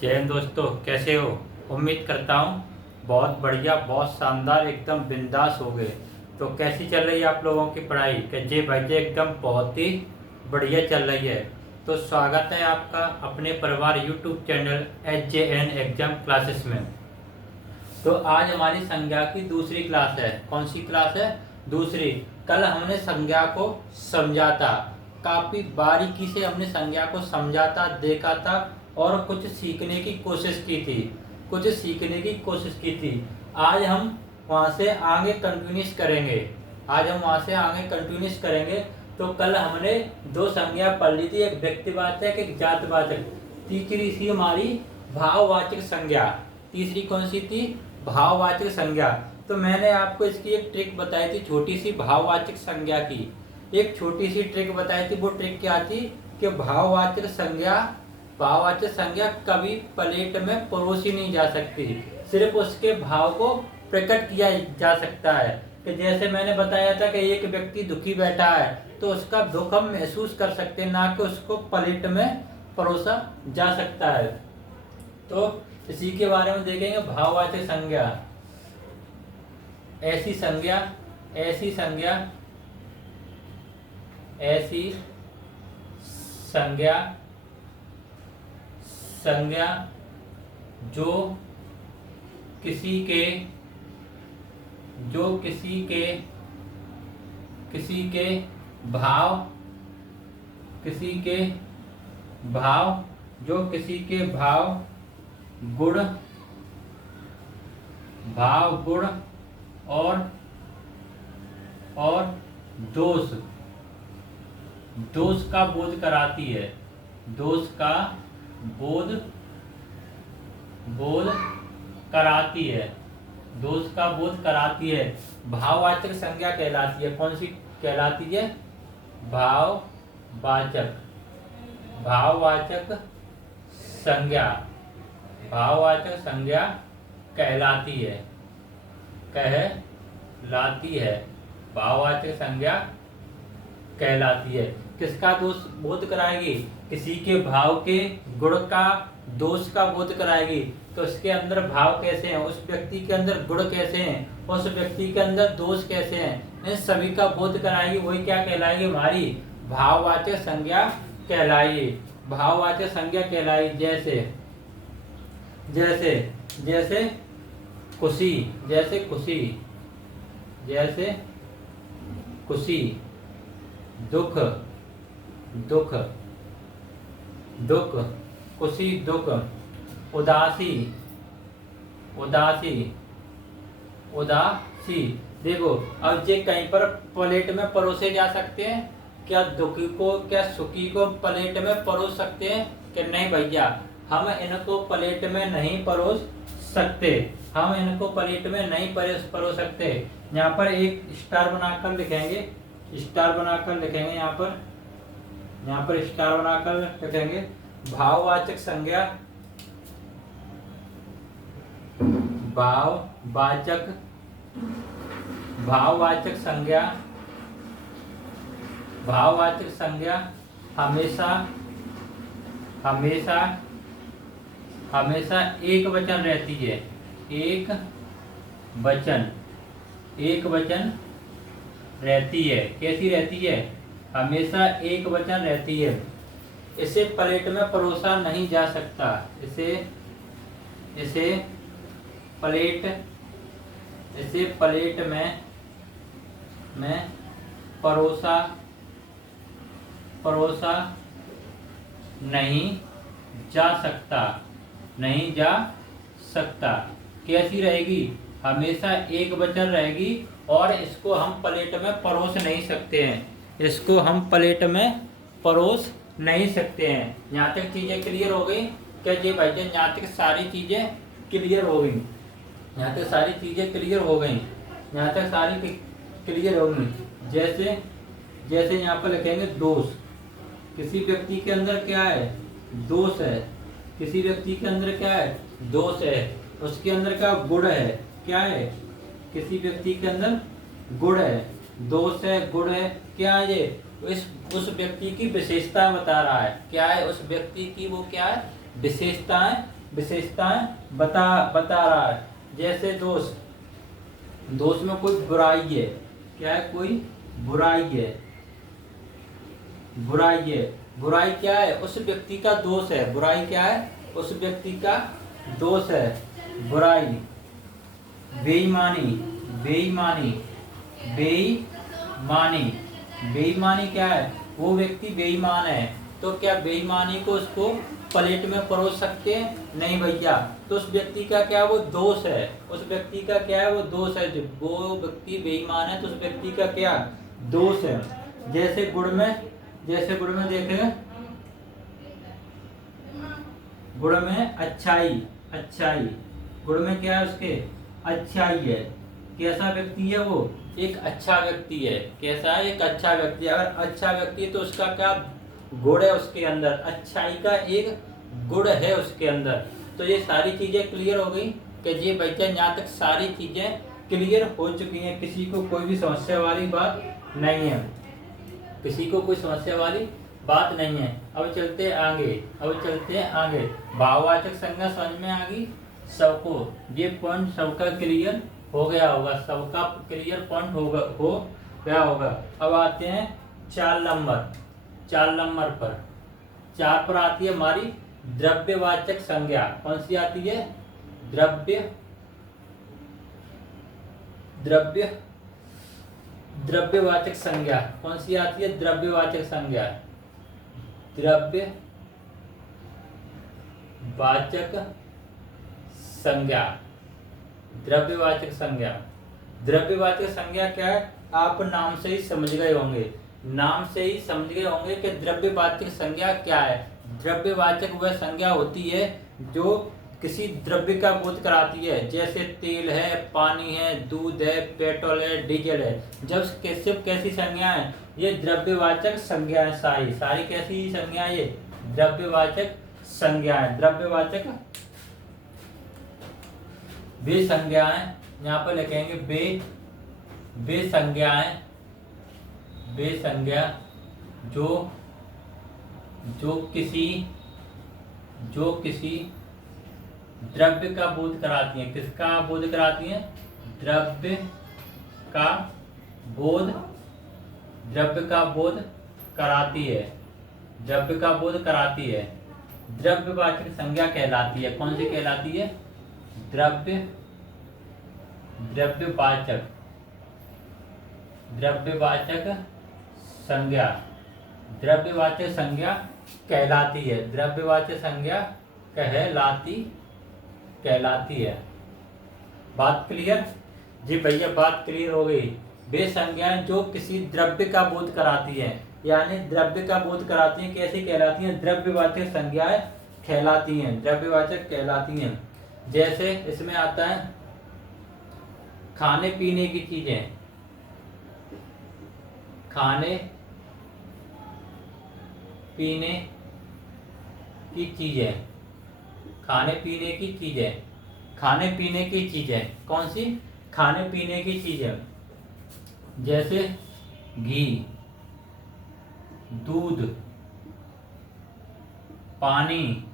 जय हिंद दोस्तों, कैसे हो। उम्मीद करता हूँ बहुत बढ़िया, बहुत शानदार, एकदम बिंदास हो गए। तो कैसी चल रही है आप लोगों की पढ़ाई। कि जे भाई जे एकदम बहुत ही बढ़िया चल रही है। तो स्वागत है आपका अपने परिवार YouTube channel HJN exam classes में। तो आज हमारी संज्ञा की दूसरी क्लास है। कौन सी क्लास है? दूसरी। कल हमने संज्ञा को समझा था, काफ़ी बारीकी से हमने संज्ञा को समझा था, देखा था और कुछ सीखने की कोशिश की थी। आज हम वहाँ से आगे कंटिन्यूस करेंगे। तो कल हमने दो संज्ञा पढ़ ली थी, एक व्यक्तिवाचक एक जातवाचक। तीसरी थी हमारी भाववाचक संज्ञा। तीसरी कौन सी थी? भाववाचक संज्ञा। तो मैंने आपको इसकी एक ट्रिक बताई थी, छोटी सी भाववाचक संज्ञा की एक छोटी सी ट्रिक बताई थी। वो ट्रिक क्या थी कि भाववाचक संज्ञा कभी प्लेट में परोसी नहीं जा सकती, सिर्फ उसके भाव को प्रकट किया जा सकता है। कि जैसे मैंने बताया था कि एक व्यक्ति दुखी बैठा है तो उसका दुख हम महसूस कर सकते हैं, ना कि उसको प्लेट में परोसा जा सकता है। तो इसी के बारे में देखेंगे। भाववाचक संज्ञा ऐसी संज्ञा जो किसी के भाव गुण और दोष का बोध कराती है। दोष का बोध कराती है। भाववाचक संज्ञा कहलाती है। कौन सी कहलाती है? भाववाचक संज्ञा कहलाती है। भाववाचक संज्ञा कहलाती है। किसका दोष बोध कराएगी? किसी के भाव के गुण का दोष का बोध कराएगी। तो उसके अंदर भाव कैसे हैं, उस व्यक्ति के अंदर गुण कैसे हैं, उस व्यक्ति के अंदर दोष कैसे हैं, इन सभी का बोध कराएगी। वही क्या कहलाएगी? हमारी भाववाचक संज्ञा कहलाई। जैसे खुशी, दुख, खुशी दुख, उदासी। देखो, अब ये कहीं पर प्लेट में परोसे जा सकते हैं क्या? दुखी को, क्या सुखी को प्लेट में परोस सकते हैं कि नहीं भैया? हम इनको प्लेट में नहीं परोस सकते। यहाँ पर एक स्टार बनाकर लिखेंगे। यहाँ पर स्टार बनाकर लिखेंगे। भाववाचक संज्ञा हमेशा एक वचन रहती है। कैसी रहती है? हमेशा एक वचन रहती है। इसे प्लेट में परोसा नहीं जा सकता। इसे प्लेट में परोसा नहीं जा सकता। कैसी रहेगी? हमेशा एक वचन रहेगी और इसको हम प्लेट में परोस नहीं सकते हैं। यहाँ तक चीजें क्लियर हो गई क्या जी भाई? यहाँ तक सारी चीजें क्लियर हो गई। जैसे यहाँ पर लिखेंगे दोष। किसी व्यक्ति के अंदर क्या है? दोष है। उसके अंदर क्या गुण है? क्या है? किसी व्यक्ति के अंदर गुण है, दोष है, गुण है, क्या है ये? उस व्यक्ति की विशेषता बता रहा है। क्या है उस व्यक्ति की? वो क्या है? विशेषताएं विशेषताएं बता रहा है। जैसे दोष, दोष में कोई बुराई है, क्या है, कोई बुराई है, बुराई है, बुराई क्या है, उस व्यक्ति का दोष है, बुराई क्या है, उस व्यक्ति का दोष है, बुराई। बेईमानी, बेईमानी, बेईमानी, बेईमानी क्या है, वो व्यक्ति बेईमान है, तो क्या बेईमानी को उसको प्लेट में परोस सकते हैं, नहीं भैया, तो उस व्यक्ति का क्या वो दोष है, उस व्यक्ति का क्या है, वो दोष है, जब वो व्यक्ति बेईमान है तो उस व्यक्ति का क्या दोष है। जैसे गुड़ में, जैसे गुड़ में देखें, गुड़ में अच्छाई, अच्छाई, गुड़ में क्या है, उसके अच्छाई है, कैसा व्यक्ति है वो, एक अच्छा व्यक्ति है, कैसा है, एक अच्छा व्यक्ति। अगर अच्छा व्यक्ति है तो उसका क्या गुण है, उसके अंदर अच्छाई का एक गुण है उसके अंदर। तो ये सारी चीजें क्लियर हो गई कि ये बच्चा, यहाँ तक सारी चीजें क्लियर हो चुकी हैं, किसी को कोई भी समस्या वाली बात नहीं है, किसी को कोई समस्या वाली बात नहीं है। अब चलते आगे, अब चलते आगे। भाववाचक संज्ञा समझ में आ गई सबको, ये पॉइंट सबका क्लियर हो गया होगा, सबका क्लियर पॉइंट हो गया होगा। अब आते हैं 4 नंबर, 4 नंबर पर, 4 पर आती है हमारी द्रव्यवाचक संज्ञा। कौन सी आती है, द्रव्यवाचक संज्ञा। कौन सी आती है, द्रव्यवाचक संज्ञा, द्रव्यवाचक संज्ञा, द्रव्यवाचक संज्ञा। द्रव्यवाचक संज्ञा क्या है, आप नाम से ही समझ गए होंगे, नाम से ही समझ गए होंगे कि द्रव्यवाचक संज्ञा क्या है। द्रव्यवाचक वह संज्ञा होती है जो किसी द्रव्य का बोध कराती है, जैसे तेल है, पानी है, दूध है, पेट्रोल है, डीजल है। जब कैसी संज्ञा है, ये द्रव्यवाचक संज्ञा है, सारी कैसी संज्ञा है, ये द्रव्यवाचक संज्ञा है। द्रव्यवाचक वे संज्ञाएं, यहाँ पर लिखेंगे वे संज्ञाएं, वे संज्ञा जो किसी द्रव्य का बोध कराती हैं। किसका बोध कराती हैं, द्रव्य का बोध कराती है, द्रव्य का बोध कराती है, द्रव्यवाचक संज्ञा कहलाती है। कौन सी कहलाती है, द्रव्यवाचक संज्ञा, द्रव्यवाचक संज्ञा कहलाती है, द्रव्यवाचक संज्ञा कहलाती है। बात क्लियर जी भैया, बात क्लियर हो गई। वे संज्ञाएं जो किसी द्रव्य का बोध कराती हैं, यानी द्रव्य का बोध कराती हैं, कैसी कहलाती हैं, द्रव्यवाचक संज्ञाएं कहलाती हैं, द्रव्यवाचक कहलाती हैं। जैसे इसमें आता है खाने पीने की चीजें, खाने पीने की चीजें, खाने पीने की चीजें, खाने पीने की चीजें। कौन सी, खाने पीने की चीजें, जैसे घी, दूध, पानी,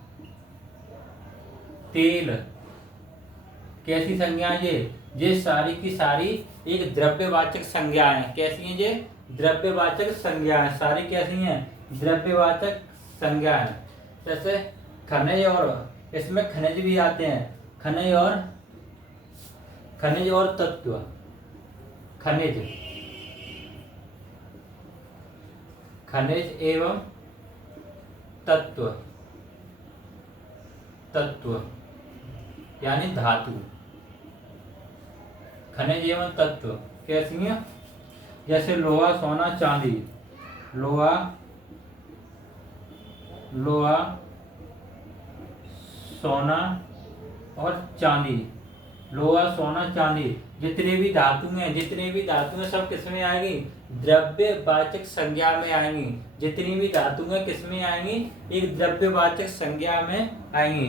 तेल। कैसी संज्ञा है ये सारी की सारी एक द्रव्यवाचक संज्ञा है। कैसी हैं ये, द्रव्यवाचक संज्ञा है, सारी कैसी हैं, द्रव्यवाचक संज्ञा है। जैसे खनिज, और इसमें खनिज भी आते हैं, खनिज और तत्व, खनिज एवं तत्व यानी धातु, खनिज एवं तत्व कैसी हैं, जैसे लोहा, सोना, चांदी। लोहा, सोना और चांदी, लोहा, सोना, चांदी, जितने भी धातु हैं सब किसमें आएंगी, द्रव्यवाचक संज्ञा में आएंगी। जितनी भी धातु हैं किसमें आएंगी, एक द्रव्यवाचक संज्ञा में आएंगी।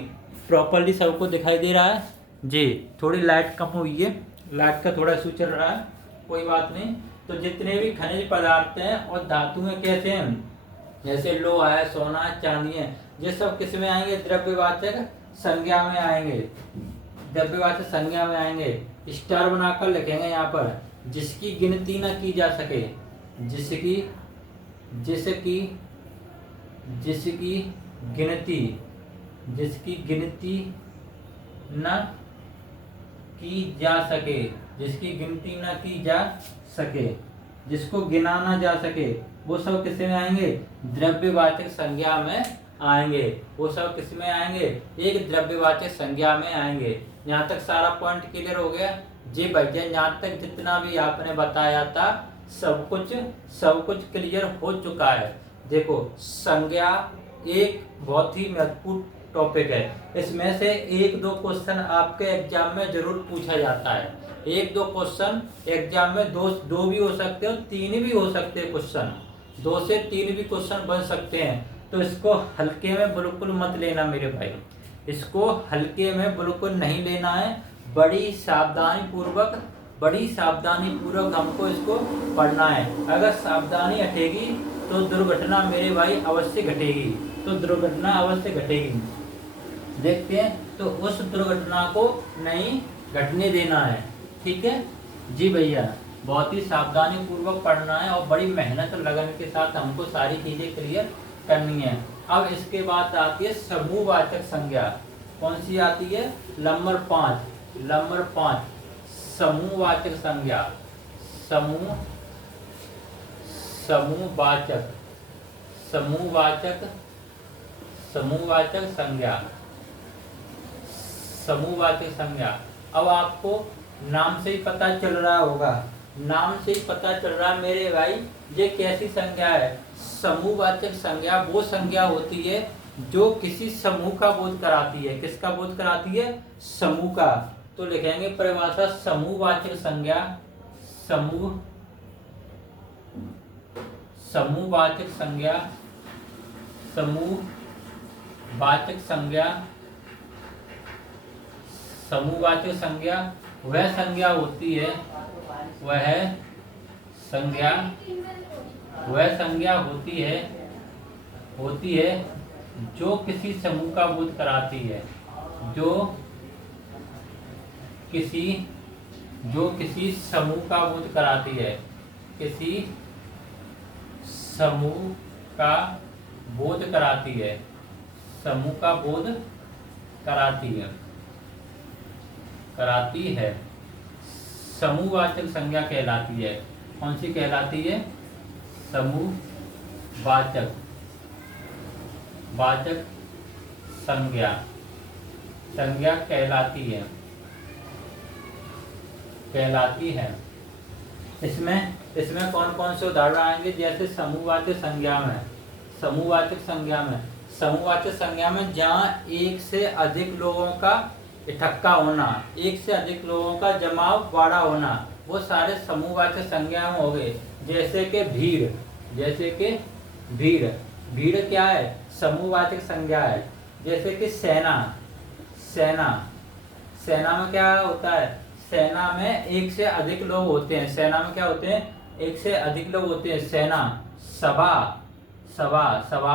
प्रॉपर्ली सबको दिखाई दे रहा है जी। थोड़ी लाइट कम हुई है, लाइट का थोड़ा इशू चल रहा है, कोई बात नहीं। तो जितने भी खनिज पदार्थ हैं और धातु हैं कैसे हैं, जैसे लोहा है, सोना, चांदी है, ये सब किसमें आएंगे, द्रव्यवाचक संज्ञा में आएंगे, द्रव्यवाचक संज्ञा में आएंगे। स्टार बनाकर लिखेंगे यहाँ पर, जिसकी गिनती न की जा सके, जिसकी जिसकी जिसकी गिनती जिसकी गिनती न की जा सके, जिसकी गिनती न की जा सके, जिसको गिना ना जा सके, वो सब किस में आएंगे? द्रव्यवाचक संज्ञा में आएंगे। वो सब किस में आएंगे? एक द्रव्यवाचक संज्ञा में आएंगे। यहाँ तक सारा पॉइंट क्लियर हो गया जी भैया? यहाँ तक जितना भी आपने बताया था सब कुछ क्लियर हो चुका है। देखो, संज्ञा एक बहुत ही महत्वपूर्ण टॉपिक है। इसमें से एक दो क्वेश्चन आपके एग्जाम में जरूर पूछा जाता है। एक दो क्वेश्चन एग्जाम में दो भी हो सकते हो, तीन भी हो सकते हैं क्वेश्चन, 2 से 3 भी क्वेश्चन बन सकते हैं। तो इसको हल्के में बिल्कुल मत लेना मेरे भाई, इसको हल्के में बिल्कुल नहीं लेना है। बड़ी सावधानी पूर्वक हमको इसको पढ़ना है। अगर सावधानी हटेगी तो दुर्घटना मेरे भाई अवश्य घटेगी, देखते हैं। तो उस दुर्घटना को नहीं घटने देना है, ठीक है जी भैया? बहुत ही सावधानी पूर्वक पढ़ना है और बड़ी मेहनत लगन के साथ हमको सारी चीजें क्लियर करनी है। अब इसके बाद आती है समूहवाचक संज्ञा। कौन सी आती है? नंबर 5 समूहवाचक संज्ञा। समूहवाचक संज्ञा। अब आपको नाम से ही पता चल रहा होगा, मेरे भाई ये कैसी संज्ञा है? समूहवाचक संज्ञा वो संज्ञा होती है जो किसी समूह का बोध कराती है। किसका बोध कराती है? समूह का। तो लिखेंगे परिभाषा, समूहवाचक संज्ञा, समूहवाचक संज्ञा वह संज्ञा होती है जो किसी समूह का बोध कराती है, जो किसी समूह का बोध कराती है, किसी समूह का बोध कराती है, समूहवाचक संज्ञा कहलाती है। कौन सी कहलाती है? समूहवाचक संज्ञा कहलाती है। इसमें कौन कौन से उदाहरण आएंगे? जैसे समूहवाचक संज्ञा में जहाँ एक से अधिक लोगों का इकट्ठा होना, एक से अधिक लोगों का जमाव बाड़ा होना, वो सारे समूहवाचक संज्ञा में हो गए। जैसे कि भीड़ क्या है? समूहवाचक संज्ञा है। जैसे कि सेना में क्या होता है? सेना में एक से अधिक लोग होते हैं। सेना में क्या होते हैं? एक से अधिक लोग होते हैं। सेना। सभा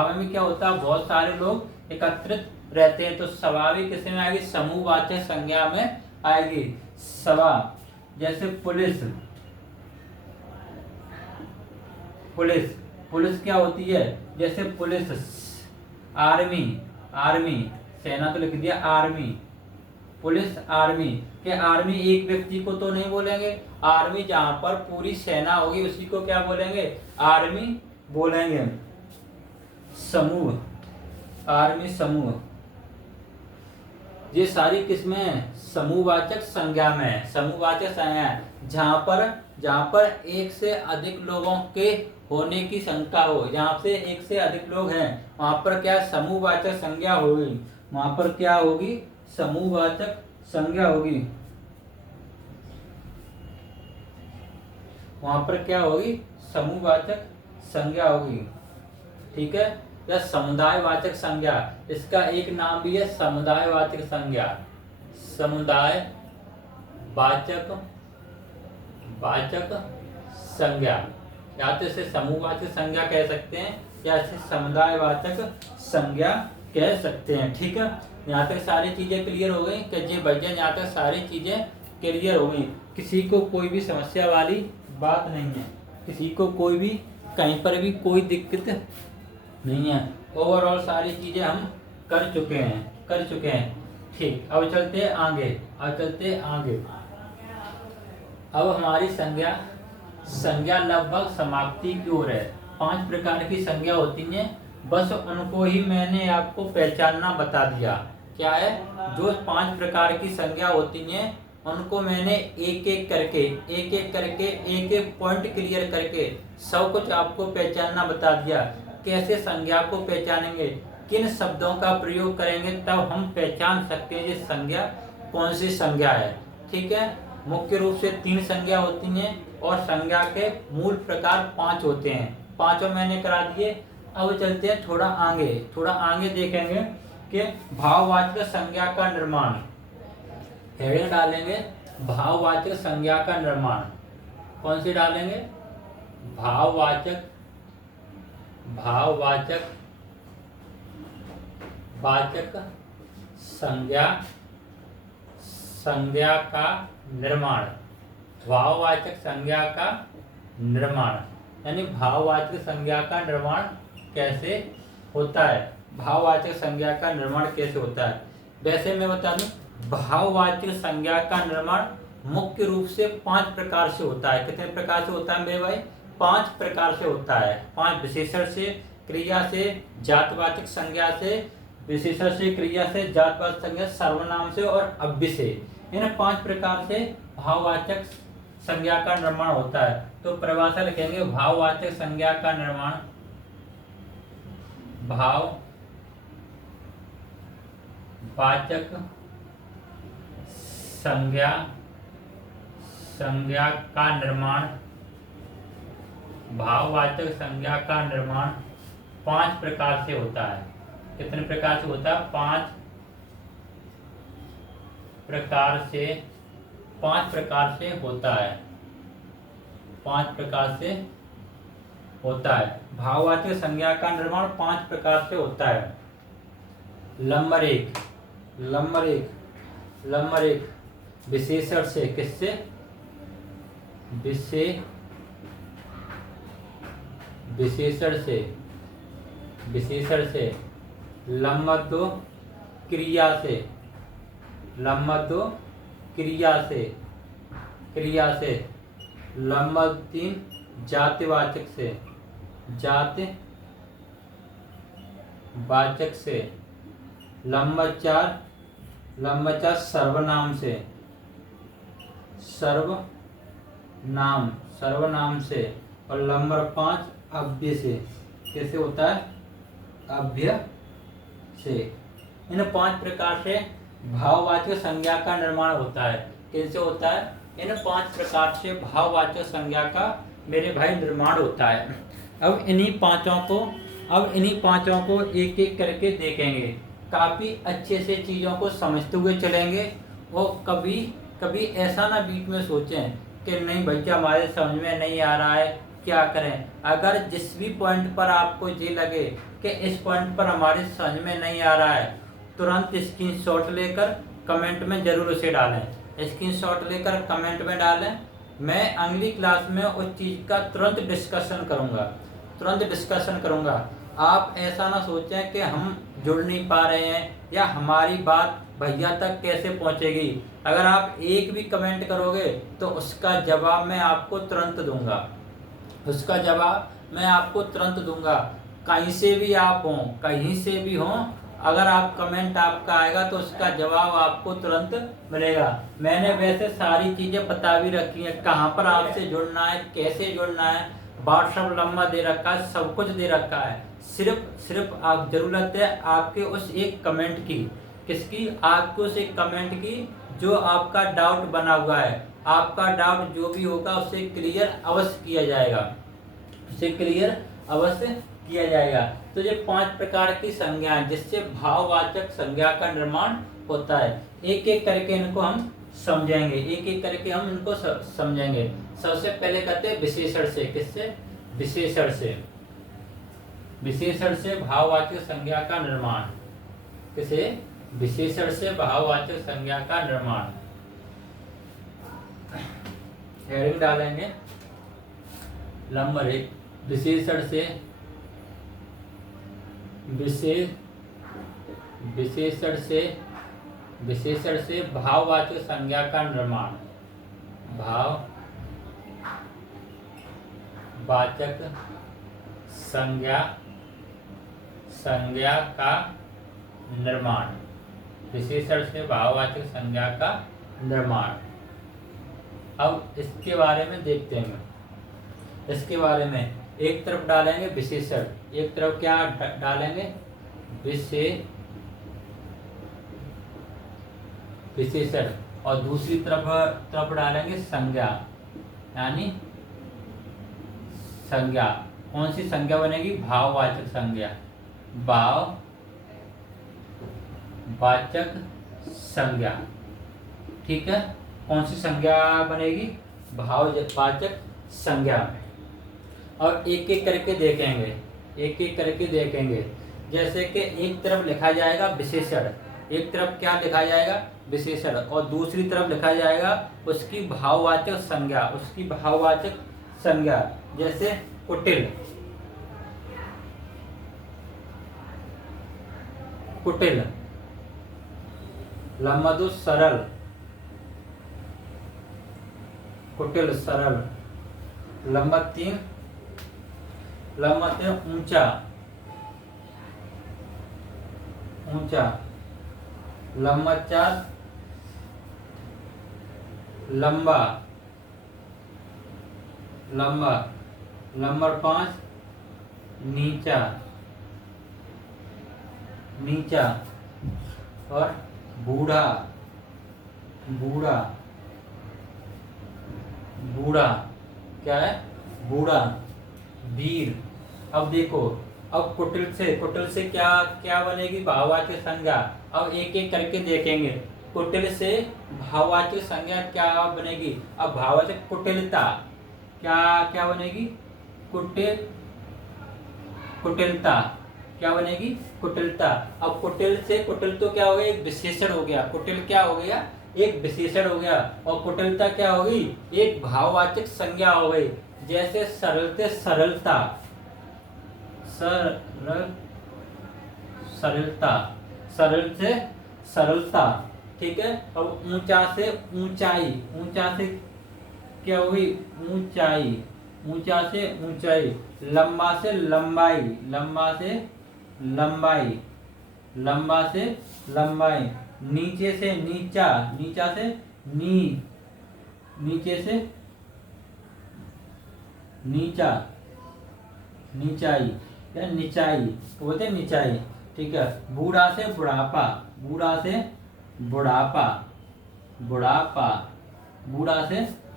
में भी क्या होता है? बहुत सारे लोग एकत्रित रहते हैं। तो सभा भी किस में आएगी? समूहवाचक संज्ञा में आएगी, सभा। जैसे पुलिस क्या होती है? जैसे पुलिस। आर्मी, सेना तो लिख दिया, आर्मी, पुलिस, आर्मी। के आर्मी एक व्यक्ति को तो नहीं बोलेंगे। आर्मी जहां पर पूरी सेना होगी उसी को क्या बोलेंगे? आर्मी बोलेंगे। आर्मी समूह, ये सारी किस्में समूहवाचक संज्ञा में है। समूहवाचक संज्ञा जहाँ पर एक से अधिक लोगों के होने की शंका हो, जहाँ से एक से अधिक लोग हैं वहाँ पर क्या समूहवाचक संज्ञा होगी? वहाँ पर क्या होगी? समूहवाचक संज्ञा होगी। वहाँ पर क्या होगी? समूहवाचक संज्ञा होगी, ठीक है? या समुदायवाचक संज्ञा, इसका एक नाम भी है समुदायवाचक संज्ञा। वाचक संज्ञा, या तो इसे समूहवाचक संज्ञा कह सकते हैं या इसे समुदायवाचक संज्ञा कह सकते हैं। ठीक है, यहाँ तक सारी चीज़ें क्लियर हो गई कि जी भैया यहाँ तक सारी चीज़ें क्लियर हो गई, किसी को कोई भी समस्या वाली बात नहीं है, किसी को कोई भी कहीं पर भी कोई दिक्कत नहीं है। ओवरऑल सारी चीज़ें हम कर चुके हैं। ठीक, अब चलते हैं आगे। अब हमारी संज्ञा लगभग समाप्ति की ओर है। 5 प्रकार की संज्ञा होती हैं, बस उनको ही मैंने आपको पहचानना बता दिया। क्या है, जो 5 प्रकार की संज्ञा होती हैं उनको मैंने एक एक करके एक पॉइंट क्लियर करके सब कुछ आपको पहचानना बता दिया। कैसे संज्ञा को पहचानेंगे, किन शब्दों का प्रयोग करेंगे, तब हम पहचान सकते हैं ये संज्ञा कौन सी संज्ञा है। ठीक है, मुख्य रूप से 3 संज्ञा होती हैं और संज्ञा के मूल प्रकार 5 होते हैं। पांचों मैंने करा दिए। अब चलते हैं थोड़ा आगे देखेंगे कि भाववाचक संज्ञा का निर्माण। हेडिंग डालेंगे भाववाचक संज्ञा का निर्माण। कौन सी डालेंगे, भाववाचक संज्ञा का निर्माण। भाववाचक संज्ञा का निर्माण यानी भाववाचक संज्ञा का निर्माण कैसे होता है। भाववाचक संज्ञा का निर्माण कैसे होता है, वैसे मैं बता दूं, भाववाचक संज्ञा का निर्माण मुख्य रूप से 5 प्रकार से होता है। कितने प्रकार से होता है मेरे भाई, 5 प्रकार से होता है। 5 विशेषण से, क्रिया से, जातवाचक संज्ञा से, विशेषण से, क्रिया से, जातवाचक संज्ञा, सर्वनाम से और अव्यय से। इन 5 प्रकार से भाववाचक संज्ञा का निर्माण होता है। तो परिभाषा लिखेंगे, भाववाचक संज्ञा का निर्माण, भाववाचक संज्ञा का निर्माण, भाववाचक संज्ञा का निर्माण 5 प्रकार से होता है। कितने प्रकार से होता है, 5 प्रकार से होता है। 5 प्रकार से होता है। भाववाचक संज्ञा का निर्माण 5 प्रकार से होता है। नंबर एक विशेषण से। किससे, विशेषण से। नंबर 2 क्रिया से। नंबर 3 जातिवाचक से। नंबर 4 सर्वनाम से। और नंबर 5 अव्यय से। कैसे होता है, अव्यय से। इन 5 प्रकार से भाववाचक संज्ञा का निर्माण होता है। कैसे होता है, इन 5 प्रकार से भाववाचक संज्ञा का मेरे भाई निर्माण होता है। अब इन्हीं पांचों को एक एक करके देखेंगे। काफी अच्छे से चीजों को समझते हुए चलेंगे और कभी ऐसा ना बीच में सोचें कि नहीं भैया हमारे समझ में नहीं आ रहा है, क्या करें। अगर जिस भी पॉइंट पर आपको ये लगे कि इस पॉइंट पर हमारे समझ में नहीं आ रहा है, तुरंत स्क्रीनशॉट लेकर कमेंट में जरूर उसे डालें। स्क्रीनशॉट लेकर कमेंट में डालें। मैं अगली क्लास में उस चीज़ का तुरंत डिस्कशन करूंगा। आप ऐसा ना सोचें कि हम जुड़ नहीं पा रहे हैं या हमारी बात भैया तक कैसे पहुंचेगी। अगर आप एक भी कमेंट करोगे तो उसका जवाब मैं आपको तुरंत दूंगा। कहीं से भी आप हों, कहीं से भी हों, अगर आप कमेंट आपका आएगा तो उसका जवाब आपको तुरंत मिलेगा। मैंने वैसे सारी चीज़ें बता भी रखी हैं, कहाँ पर आपसे जुड़ना है, कैसे जुड़ना है, व्हाट्सएप नंबर दे रखा है, सब कुछ दे रखा है। सिर्फ आप जरूरत है आपके उस एक कमेंट की। किसकी, आपको उस एक कमेंट की जो आपका डाउट बना हुआ है। आपका डाउट जो भी होगा उसे क्लियर अवश्य किया जाएगा। तो ये 5 प्रकार की संज्ञा जिससे भाववाचक संज्ञा का निर्माण होता है। एक एक करके इनको हम समझेंगे। सबसे पहले कहते हैं विशेषण से। किससे, विशेषण से भाववाचक संज्ञा का निर्माण। किसे? विशेषण से भाववाचक संज्ञा का निर्माण। हेडिंग डालेंगे नंबर 1, विशेषण से विशेषण से भाववाचक संज्ञा का निर्माण। भाववाचक संज्ञा का निर्माण। विशेषण से भाववाचक संज्ञा का निर्माण। अब इसके बारे में देखते हैं। इसके बारे में एक तरफ डालेंगे विशेषण, एक तरफ क्या डालेंगे? विशेषण, और दूसरी तरफ डालेंगे संज्ञा, यानी संज्ञा। कौन सी संज्ञा बनेगी? भाववाचक संज्ञा। भाववाचक संज्ञा, ठीक है। कौन सी संज्ञा बनेगी? भाववाचक संज्ञा। और एक एक करके देखेंगे। जैसे कि एक तरफ लिखा जाएगा विशेषण, एक तरफ क्या लिखा जाएगा? विशेषण, और दूसरी तरफ लिखा जाएगा उसकी भाववाचक संज्ञा। जैसे कुटिल, लंबदु सरल, कुटिल सरल। नंबर 3 ऊंचा। नंबर 4 लंबा। नंबर 5 नीचा। और बूढ़ा। क्या है? बूढ़ा। वीर। अब देखो, अब कुटिल से क्या बनेगी? भाववाचक संज्ञा। अब एक एक करके देखेंगे। कुटिल से भाववाचक संज्ञा क्या बनेगी? अब भाववाचक कुटिलता क्या बनेगी? कुटिलता क्या बनेगी? कुटिलता। अब कुटिल से कुटिल तो क्या हो गया? एक विशेषण हो गया। कुटिल क्या हो गया? एक विशेषण हो गया। और कुटिलता क्या होगी? एक भाववाचक संज्ञा हो गई। जैसे सरल से सरलता, सरल से सरलता, ठीक है। अब ऊंचा से ऊंचाई, क्या हुई? ऊंचा से ऊंचाई। लंबा से लंबाई, लंबा से लंबाई। नीचे से नीचा, नीचे से नीचा, नीचाई या निचाई, तो बोलते हैं निचाई, ठीक है। बूढ़ा से बुढ़ापा, बूढ़ा से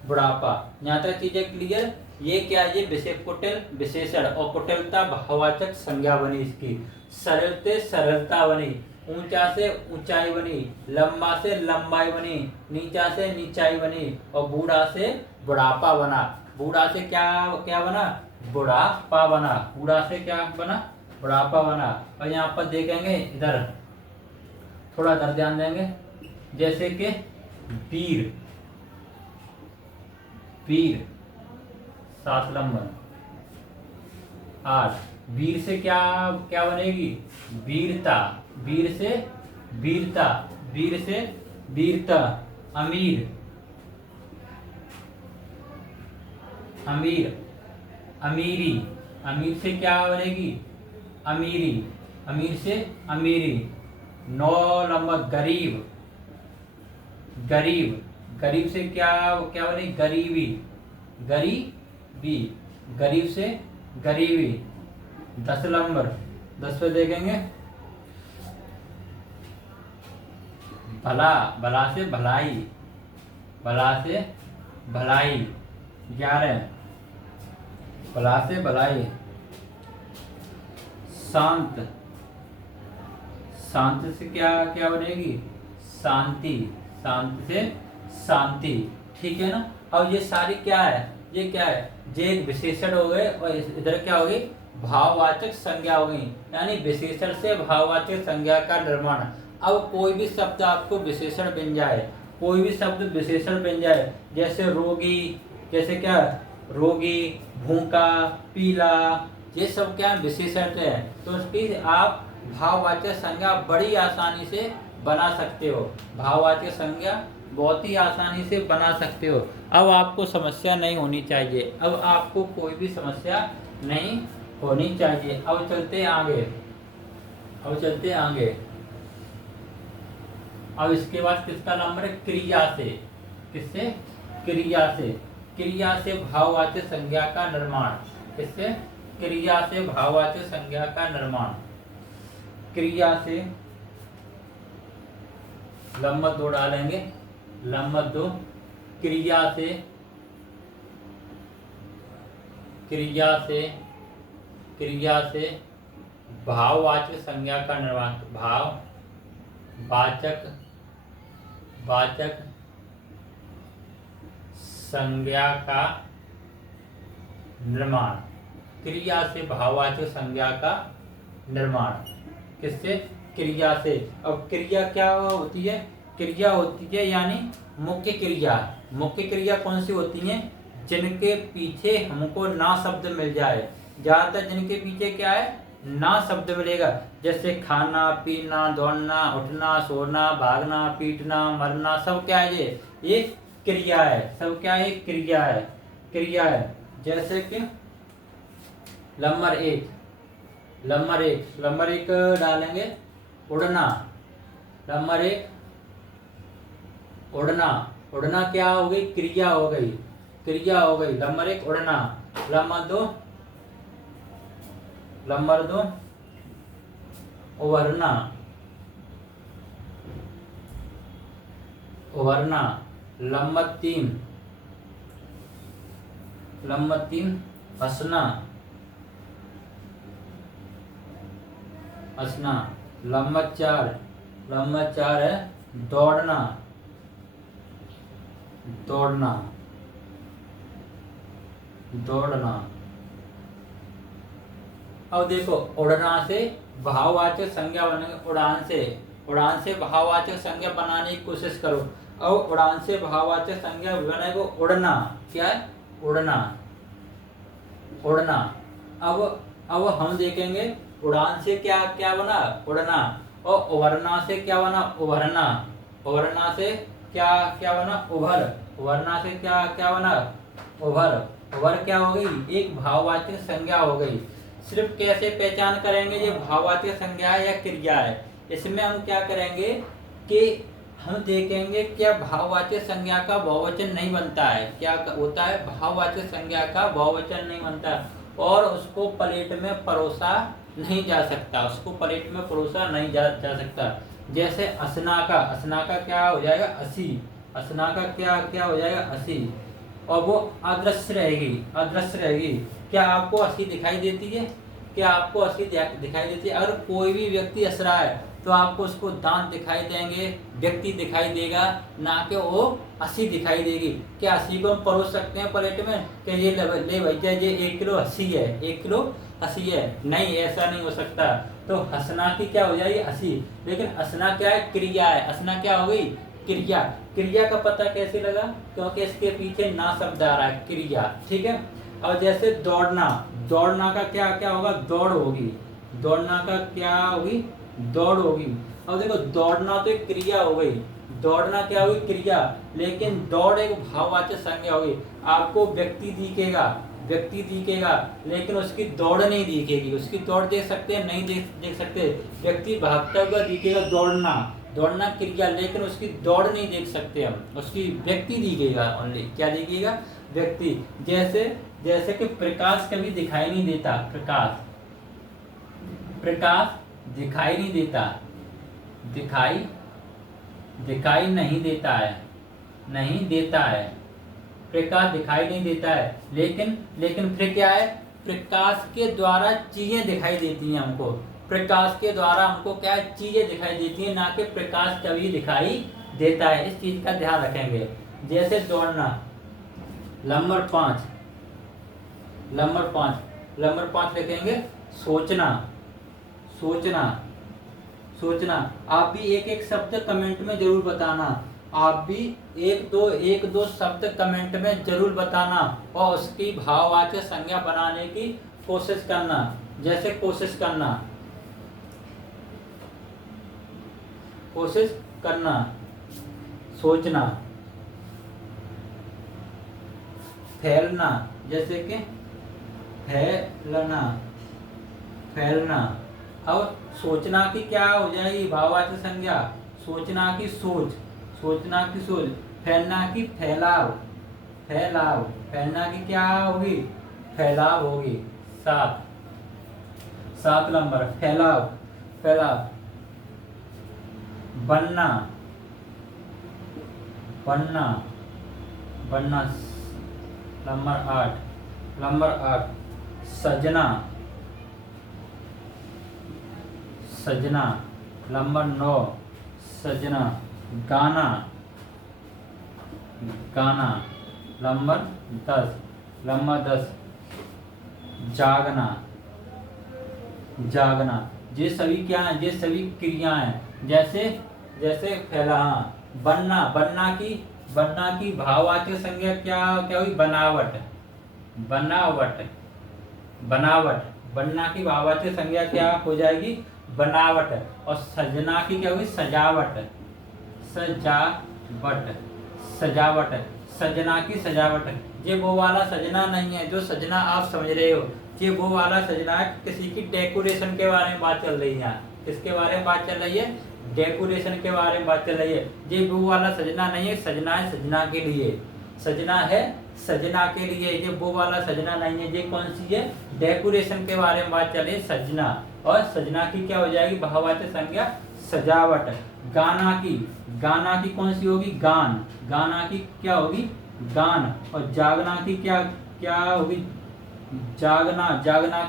बुढ़ापा। यहाँ तक चीजें क्लियर? ये क्या है? ये कुटिल विशेषण, और कुटिलता भाववाचक संज्ञा बनी इसकी। सरल से सरलता बनी, ऊंचा से ऊंचाई बनी, लंबा से लंबाई बनी, नीचा से नीचाई बनी, और बूढ़ा से बुढ़ापा बना। बूढ़ा से क्या बना? बुढ़ापा बना। बूढ़ा से क्या बना? बुढ़ापा बना। और यहाँ पर देखेंगे, इधर थोड़ा इधर ध्यान देंगे। जैसे कि वीर 7 नंबर 8। वीर से क्या बनेगी? वीरता। वीर से वीरता। अमीर, अमीरी। अमीर से क्या बनेगी? अमीर से अमीरी। 9 नंबर गरीब से क्या बनेगी? गरीब से गरीबी। 10 नंबर 10 पे देखेंगे भला से भलाई, 11 भला से भलाई। शांत से क्या बनेगी? शांति से शांति, ठीक है ना। अब ये सारी क्या है? ये एक विशेषण हो गए, और इधर क्या हो गई? भाववाचक संज्ञा हो गई, यानी विशेषण से भाववाचक संज्ञा का निर्माण। अब कोई भी शब्द आपको विशेषण बन जाए, कोई भी शब्द विशेषण बन जाए, जैसे रोगी, जैसे क्या रोगी, भूखा, पीला, ये सब क्या विशेषण है, तो उसकी आप भाववाचक संज्ञा बड़ी आसानी से बना सकते हो। भाववाचक संज्ञा बहुत ही आसानी से बना सकते हो। अब आपको समस्या नहीं होनी चाहिए, अब आपको कोई भी समस्या नहीं होनी चाहिए। अब चलते आगे, अब चलते आगे। अब इसके बाद किसका नंबर है, क्रिया से। किससे, क्रिया से। क्रिया से भाववाचक संज्ञा का निर्माण। किससे, क्रिया से भाववाचक संज्ञा का निर्माण। क्रिया से लंबत 2 डालेंगे, लंबत 2, क्रिया से, क्रिया से, क्रिया से भाववाचक संज्ञा का निर्माण। भाववाचक, वाचक संज्ञा का निर्माण। क्रिया से भाववाचक संज्ञा का निर्माण। किससे, क्रिया से। अब क्रिया क्या होती है, क्रिया होती है यानी मुख्य क्रिया। मुख्य क्रिया कौन सी होती है, जिनके पीछे हमको ना शब्द मिल जाए। ज्यादातर जिनके पीछे क्या है, ना शब्द मिलेगा, जैसे खाना, पीना, दौड़ना, उठना, सोना, भागना, पीटना, मरना, सब क्या है, ये क्रिया है। सब क्या है, क्रिया है, क्रिया है। जैसे कि नंबर 1, नंबर 1, नंबर 1 डालेंगे, उड़ना। नंबर 1 उड़ना, उड़ना क्या हो गई, क्रिया हो गई, क्रिया हो गई। नंबर 1 उड़ना। Number 2, number 2 उभरना, उभरना। नंबर 3, नंबर 3 हंसना, हंसना। नंबर 4, नंबर 4 है दौड़ना, दौड़ना, दौड़ना। अब देखो, उड़ना से भाववाचक संज्ञा बनेगा, उड़ान से, उड़ान से भाववाचक संज्ञा बनाने की कोशिश करो। अब उड़ान से भाववाचक संज्ञा बनेगा उड़ना। क्या है, उड़ना, उड़ना। अब हम देखेंगे उड़ान से क्या क्या बना, उड़ना। और उभरना से क्या बना, उभरना। उभरना से क्या क्या बना, उभर। उभरना से क्या क्या बना, उभर। उभर क्या हो गई, एक भाववाचक संज्ञा हो गई। सिर्फ कैसे पहचान करेंगे ये भाववाचक संज्ञा है या क्रिया है, इसमें हम क्या करेंगे कि हम देखेंगे क्या भाववाचक संज्ञा का बहुवचन नहीं बनता है। क्या होता है, भाववाचक संज्ञा का बहुवचन नहीं बनता और उसको प्लेट में परोसा नहीं जा सकता, उसको प्लेट में परोसा नहीं जा सकता। जैसे असना का, असना का क्या हो जाएगा, असी। असना का क्या क्या हो जाएगा, असी। और वो अदृश्य रहेगी, अदृश्य रहेगी। क्या आपको असी दिखाई देती है, क्या आपको असी दिखाई देती है। अगर कोई भी व्यक्ति हंस रहा है तो आपको उसको दांत दिखाई देंगे, व्यक्ति दिखाई देगा, ना कि वो हंसी दिखाई देगी। क्या हंसी को हम परोस सकते हैं प्लेट में कि ये ले भैया ये 1 किलो हंसी है, 1 किलो हंसी है, नहीं, ऐसा नहीं हो सकता। तो हंसना की क्या हो जाएगी, हंसी। लेकिन हंसना क्या है, क्रिया है। हंसना क्या हो गई, क्रिया। क्रिया का पता कैसे लगा, क्योंकि इसके पीछे ना शब्द आ रहा है, क्रिया। ठीक है। और जैसे दौड़ना, दौड़ना का क्या क्या होगा, दौड़ होगी। दौड़ना का क्या होगी, दौड़ होगी। अब देखो, दौड़ना तो एक क्रिया हो गई, दौड़ना क्या होगी, क्रिया। लेकिन दौड़ एक भाववाचक संज्ञा होगी। आपको व्यक्ति दिखेगा, व्यक्ति दिखेगा, लेकिन उसकी दौड़ नहीं दिखेगी। उसकी दौड़ देख सकते हैं, नहीं देख सकते। व्यक्ति भागता हुआ दिखेगा, दौड़ना, दौड़ना क्रिया, लेकिन उसकी दौड़ नहीं देख सकते हम, उसकी व्यक्ति दिखेगा ओनली। क्या दिखेगा, व्यक्ति। जैसे कि प्रकाश कभी दिखाई नहीं देता, प्रकाश, प्रकाश दिखाई नहीं देता, दिखाई नहीं देता है, नहीं देता है। प्रकाश दिखाई नहीं देता है, लेकिन फिर क्या है, प्रकाश के द्वारा चीजें दिखाई देती हैं हमको। प्रकाश के द्वारा हमको क्या है, चीजें दिखाई देती हैं, ना कि प्रकाश कभी दिखाई देता है। इस चीज का ध्यान रखेंगे। जैसे दौड़ना। नंबर 5, नंबर 5 लिखेंगे सोचना, सोचना, सोचना। आप भी एक एक शब्द कमेंट में जरूर बताना, आप भी एक दो शब्द कमेंट में जरूर बताना और उसकी भाववाचक संज्ञा बनाने की कोशिश करना। जैसे कोशिश करना, कोशिश करना, सोचना, फैलना, जैसे कि फैलना, फैलना। अब सोचना की क्या हो जाएगी भाववाचक संज्ञा, सोचना की सोच, सोचना की सोच। फैलना की फैलाव, फैलाव, फैलना की क्या होगी, फैलाव होगी। 7 नंबर फैलाव, फैलाव। बनना, बनना, बनना। नंबर 8 सजना, सजना। नंबर 9 सजना, गाना, गाना। नंबर 10 जागना, जागना। ये सभी क्या है, ये सभी क्रिया हैं। जैसे जैसे फैला, बनना, बनना की भाववाचक संज्ञा क्या क्या हुई, बनावट, बनावट, बनावट। बनना की भाववाचक संज्ञा क्या हो जाएगी, बनावट। और सजना की क्या हुई, सजावट, सजावट, सजावट। सजना की सजावट। ये वो वाला सजना नहीं है जो सजना आप समझ रहे हो, ये वो वाला सजना है, किसी की डेकोरेशन के बारे में बात चल रही है। किसके बारे में बात चल रही है, डेकोरेशन के बारे में बात चल रही है। ये वो वाला सजना नहीं है, सजना है सजना के लिए, सजना है सजना के लिए। ये वो वाला सजना नहीं है। ये कौन सी है, डेकोरेशन के बारे में बात चल रही है, सजना। और सजना की क्या हो जाएगी भाववाचक संज्ञा, सजावट। गाना की कौन सी होगी, गान, गाना की क्या होगी, गान। और जागना की क्या क्या होगी, जागना, जागना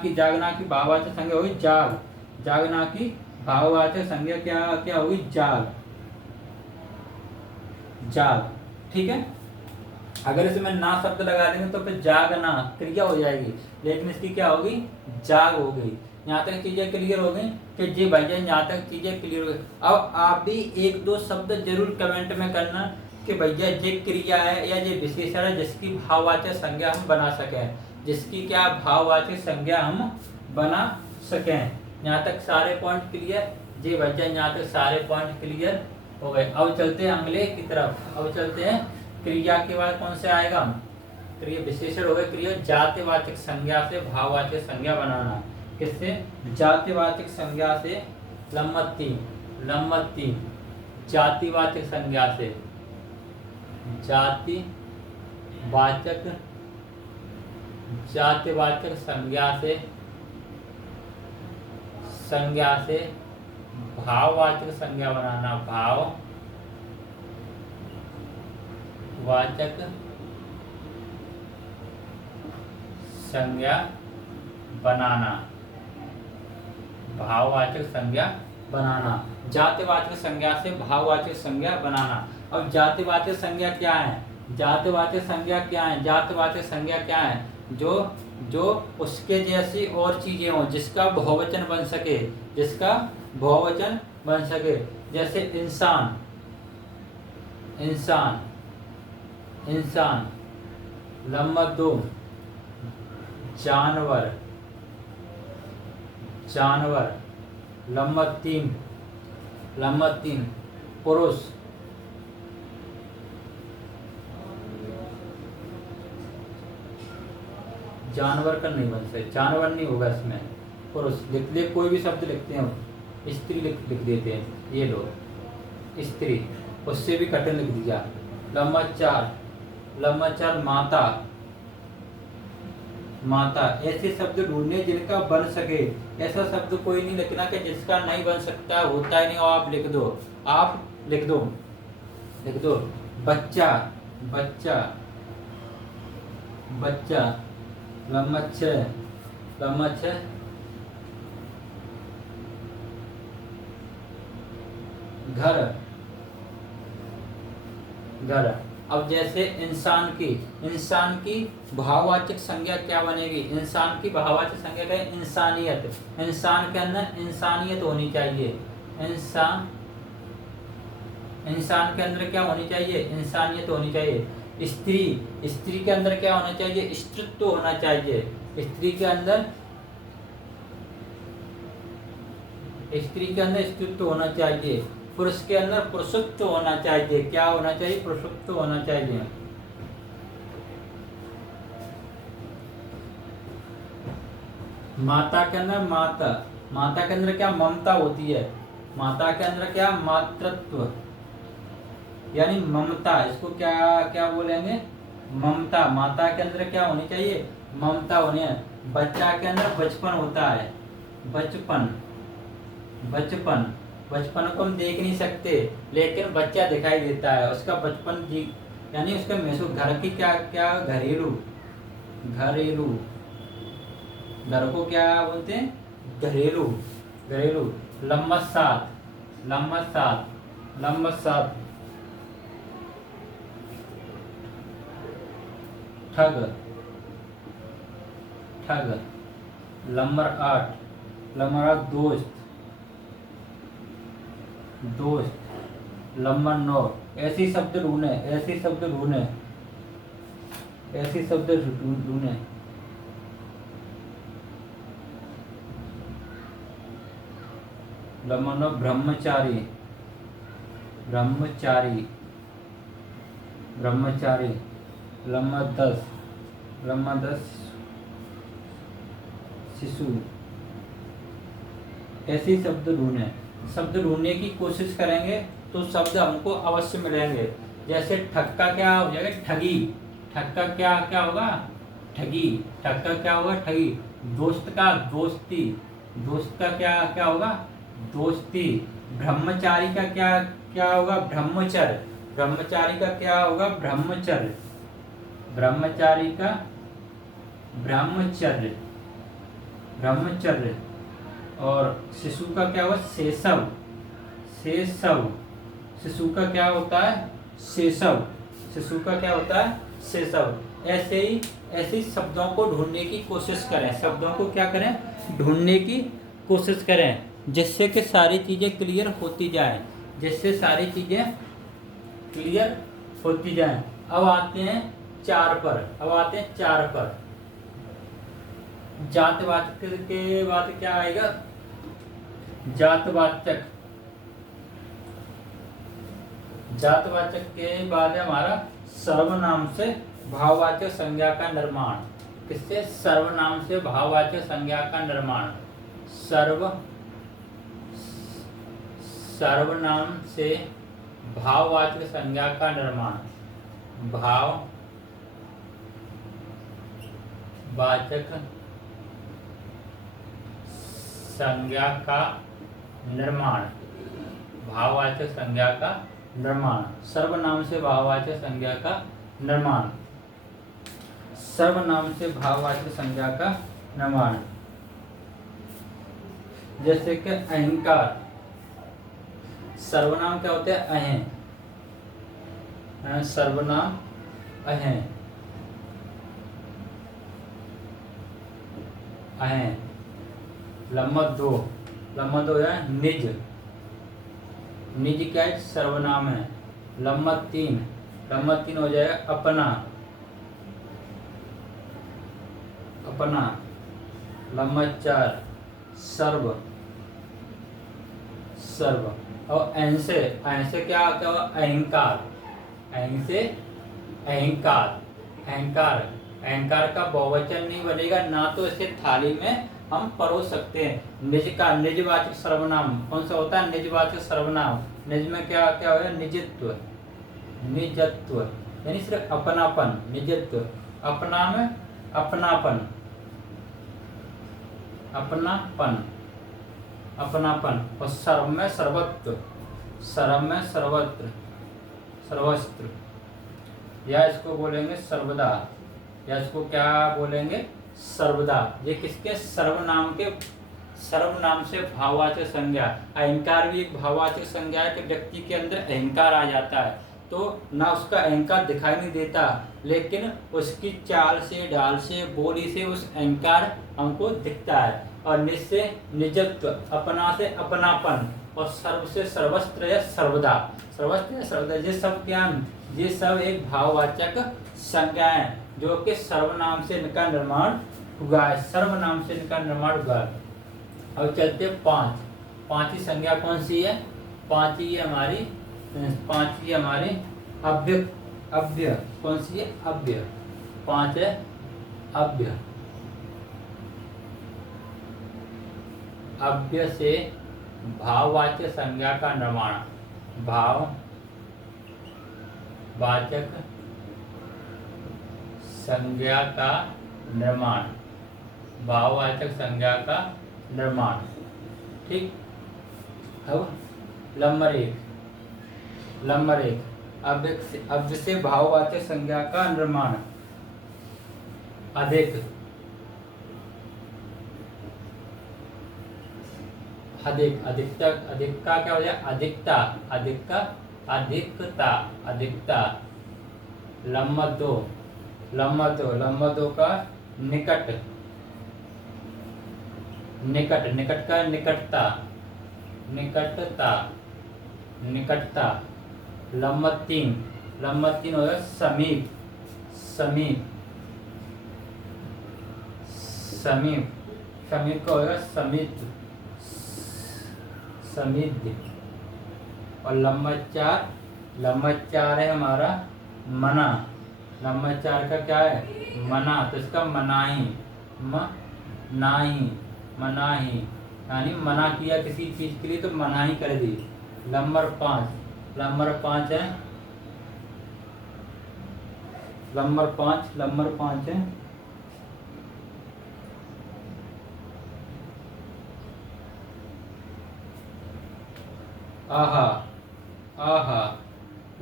की भाववाचक संज्ञा होगी जाग, जागना की भाववाचक संज्ञा क्या क्या होगी, जाग, जाग। ठीक है। अगर इसमें ना शब्द लगा देंगे तो फिर जागना क्रिया हो जाएगी, लेकिन इसकी क्या होगी, जाग हो गई। यहाँ तक चीजें क्लियर हो गई कि जी भाईजान, यहाँ तक चीजें क्लियर हो गई। अब आप भी एक दो शब्द जरूर कमेंट में करना कि भैया ये क्रिया है या ये विशेषण है जिसकी भाववाचक संज्ञा हम बना सकें, जिसकी क्या भाववाचक संज्ञा हम बना सकें। यहाँ तक सारे पॉइंट क्लियर, जी भाईजान यहाँ तक सारे पॉइंट क्लियर हो गए। अब चलते हैं अगले की तरफ। अब चलते हैं क्रिया के बाद कौन से आएगा, क्रिया विशेषण हो गए। क्रिया जातिवाचक संज्ञा से भाववाचक संज्ञा बनाना। किससे, जातिवाचक संज्ञा से, लम्मत्ति, लम्मत्ति। जातिवाचक संज्ञा से, जातिवाचक, जातिवाचक संज्ञा से, संज्ञा से भाववाचक संज्ञा बनाना। भाववाचक संज्ञा बनाना, भाववाचक संज्ञा बनाना। जातिवाचक संज्ञा से भाववाचक संज्ञा बनाना। अब जातिवाचक संज्ञा क्या है, जातिवाचक संज्ञा क्या है, जातिवाचक संज्ञा क्या है, जो उसके जैसी और चीजें हो, जिसका बहुवचन बन सके, जिसका बहुवचन बन सके। जैसे इंसान, इंसान, इंसान। नंबर 2 जानवर, जानवर। नंबर 3 पुरुष, जानवर का नहीं बन सकता, जानवर नहीं होगा इसमें, पुरुष। लिख ले, कोई भी शब्द लिखते हैं, स्त्री लिख देते हैं, ये लो स्त्री, उससे भी कठिन लिख दिया। नंबर 4 माता, माता। ऐसे शब्द ढूंढने जिनका बन सके। ऐसा शब्द कोई नहीं लिखना कि जिसका नहीं बन सकता, होता ही नहीं। और आप लिख दो, आप लिख दो, लिख दो। बच्चा, बच्चा, बच्चा। नंबर 6 घर, घर। अब जैसे इंसान की भाववाचक संज्ञा क्या बनेगी? इंसान की भाववाचक संज्ञा क्या है? इंसानियत। इंसान के अंदर इंसानियत होनी चाहिए। इंसान के अंदर क्या होनी चाहिए? इंसानियत होनी चाहिए। स्त्री के अंदर क्या होना चाहिए? स्त्रीत्व होना चाहिए। स्त्री के अंदर स्त्रीत्व होना चाहिए। पुरुष के अंदर पुरुषत्व होना चाहिए। क्या होना चाहिए? पुरुषत्व होना चाहिए। माता के अंदर क्या? ममता होती है। माता के अंदर क्या? मातृत्व यानी ममता। इसको क्या बोलेंगे? ममता। माता के अंदर क्या होनी चाहिए? ममता होनी है। बच्चा के अंदर बचपन होता है। बचपन को हम देख नहीं सकते, लेकिन बच्चा दिखाई देता है। उसका बचपन जी यानी उसका महसूस। घर की क्या घरेलू घर को क्या बोलते हैं? घरेलू। लंबत साथ ठग नंबर 8 दोस्त। नंबर 9 ऐसी शब्द ढूंढे। नंबर 9 ब्रह्मचारी। नंबर 10 शिशु। ऐसी शब्द ढूंढने की कोशिश करेंगे तो शब्द हमको अवश्य मिलेंगे। जैसे ठग का क्या हो जाएगा? ठगी। ठग का क्या होगा? ठगी। दोस्त का दोस्ती। दोस्त का क्या होगा? दोस्ती। ब्रह्मचारी का क्या होगा? ब्रह्मचारी का क्या होगा? ब्रह्मचर्य। और शिशु का क्या होगा? शेषव। शिशु का क्या होता है? शेषव। ऐसे शब्दों को ढूंढने की कोशिश करें। जिससे कि सारी चीजें क्लियर होती जाएं। अब आते हैं 4 पर। जातवाचक के बाद क्या आएगा? जातवाचक के बाद है हमारा सर्वनाम से भाववाचक संज्ञा का निर्माण। किससे? सर्वनाम से भाववाचक संज्ञा का निर्माण। सर्वनाम से भाववाचक संज्ञा का निर्माण। भाववाचक संज्ञा का निर्माण। सर्वनाम से भाववाचक संज्ञा का निर्माण। जैसे कि अहंकार। सर्वनाम क्या होते हैं? अहें। सर्वनाम अहें। नंबर 2 है निज। निज क्या है? सर्वनाम है। नंबर 3 हो जाएगा अपना। नंबर 4 सर्व। और ऐसे क्या होगा? अहंकार का बहुवचन नहीं बनेगा ना, तो इसे थाली में हम परोस सकते हैं। निजवाचक सर्वनाम कौन सा होता है? निजवाचक सर्वनाम। निज में क्या होगा? निजत्व यानी सिर्फ अपनापन। निजत्व। अपना में अपनापन। और सर्व में सर्वत्र। सर्वस्त्र। या इसको बोलेंगे सर्वदा। या इसको क्या बोलेंगे? सर्वदा। ये किसके? सर्वनाम से भाववाचक संज्ञा। अहंकार भी एक भाववाचक संज्ञा है कि व्यक्ति के अंदर अहंकार आ जाता है। तो ना उसका अहंकार दिखाई नहीं देता, लेकिन उसकी चाल से, ढाल से, बोली से उस अहंकार हमको दिखता है। और निज से निजत्व, अपना से अपनापन, और सर्व से सर्वस्त्र या सर्वदा। सर्वस्त्र या सर्वदा ये सब क्या, ये सब एक भाववाचक संज्ञा है जो कि सर्वनाम से इनका निर्माण हुआ है, सर्वनाम से इनका निर्माण हुआ है। अब चलते पांचवी संज्ञा कौन सी है? पांचवी हमारी अव्यय कौन सी है? अव्यय। 5 है अव्यय। अव्यय से भाववाचक संज्ञा का निर्माण। भाववाचक संज्ञा का निर्माण। भाववाचक संज्ञा का निर्माण। ठीक। अब नंबर 1 अव्यय से भाववाचक संज्ञा का निर्माण। अधिक अधिकता क्या हो जाए? अधिकता। लम्ब दो का निकट का निकटता। लम्ब 3 हो गया समीप। समीप का होगा समिध। और लम्ब 4 है हमारा मना। लम्ब 4 का क्या है? मना। तो इसका मनाही, यानी मना किया किसी चीज के लिए तो मनाही कर दी। नंबर 5 है आहा।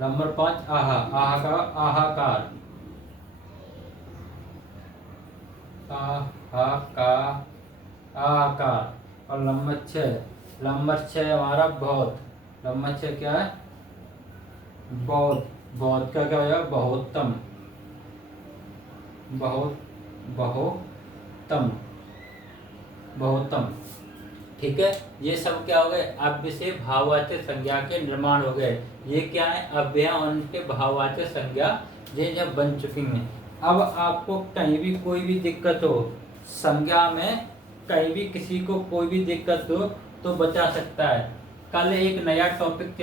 नंबर 5 आहा का आहाकार। और नंबर 6 हमारा बहुत। नंबर 6 क्या है? बहुत का क्या होगा? बहुतम। ठीक है। ये सब क्या हो गए? अव्यय से भाववाचक संज्ञा के निर्माण हो गए। ये क्या है? अव्यय और उनके भाववाचक संज्ञा ये जब बन चुकी हैं। अब आपको कहीं भी कोई भी दिक्कत हो, संज्ञा में कहीं भी किसी को कोई भी दिक्कत हो तो बचा सकता है। कल एक नया टॉपिक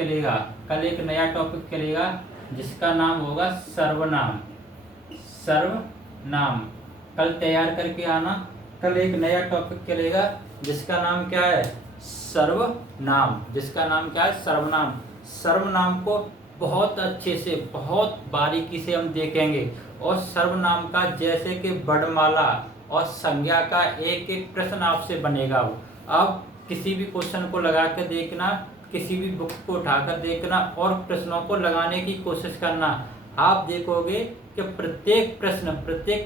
चलेगा जिसका नाम होगा सर्वनाम। कल तैयार करके आना। कल एक नया टॉपिक चलेगा जिसका नाम क्या है? सर्वनाम। सर्वनाम को बहुत अच्छे से, बहुत बारीकी से हम देखेंगे। और सर्वनाम का जैसे कि वर्णमाला और संज्ञा का एक एक प्रश्न आपसे बनेगा। अब किसी भी क्वेश्चन को लगा कर देखना, किसी भी बुक को उठाकर देखना और प्रश्नों को लगाने की कोशिश करना। आप देखोगे कि प्रत्येक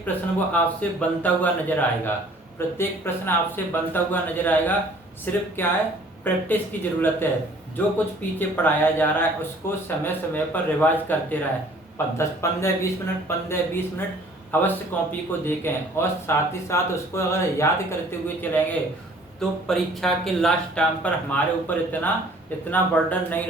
प्रश्न वो आपसे बनता हुआ नजर आएगा। सिर्फ क्या है? प्रैक्टिस की जरूरत है। जो कुछ पीछे पढ़ाया जा रहा है उसको समय समय पर रिवाइज करते रहें। 15-20 मिनट अवश्य कॉपी को देखें। और साथ ही साथ उसको अगर याद करते हुए चलेंगे तो परीक्षा के लास्ट टाइम पर हमारे ऊपर इतना बर्डन नहीं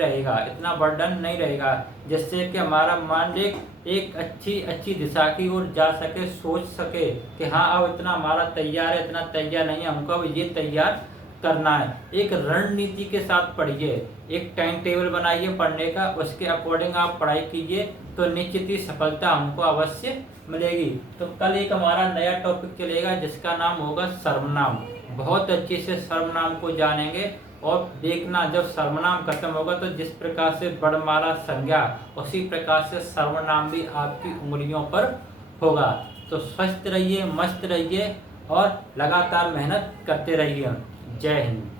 रहेगा, जिससे कि हमारा माइंड एक अच्छी दिशा की ओर जा सके, सोच सके कि हाँ अब इतना हमारा तैयार है, इतना तैयार नहीं है, हमको अब ये तैयार करना है। एक रणनीति के साथ पढ़िए, एक टाइम टेबल बनाइए पढ़ने का, उसके अकॉर्डिंग आप पढ़ाई कीजिए तो निश्चित ही सफलता हमको अवश्य मिलेगी। तो कल एक हमारा नया टॉपिक चलेगा जिसका नाम होगा सर्वनाम। बहुत अच्छे से सर्वनाम को जानेंगे। और देखना जब सर्वनाम खत्म होगा तो जिस प्रकार से वर्णमाला, संज्ञा, उसी प्रकार से सर्वनाम भी आपकी उंगलियों पर होगा। तो स्वस्थ रहिए, मस्त रहिए और लगातार मेहनत करते रहिए। जय हिंद।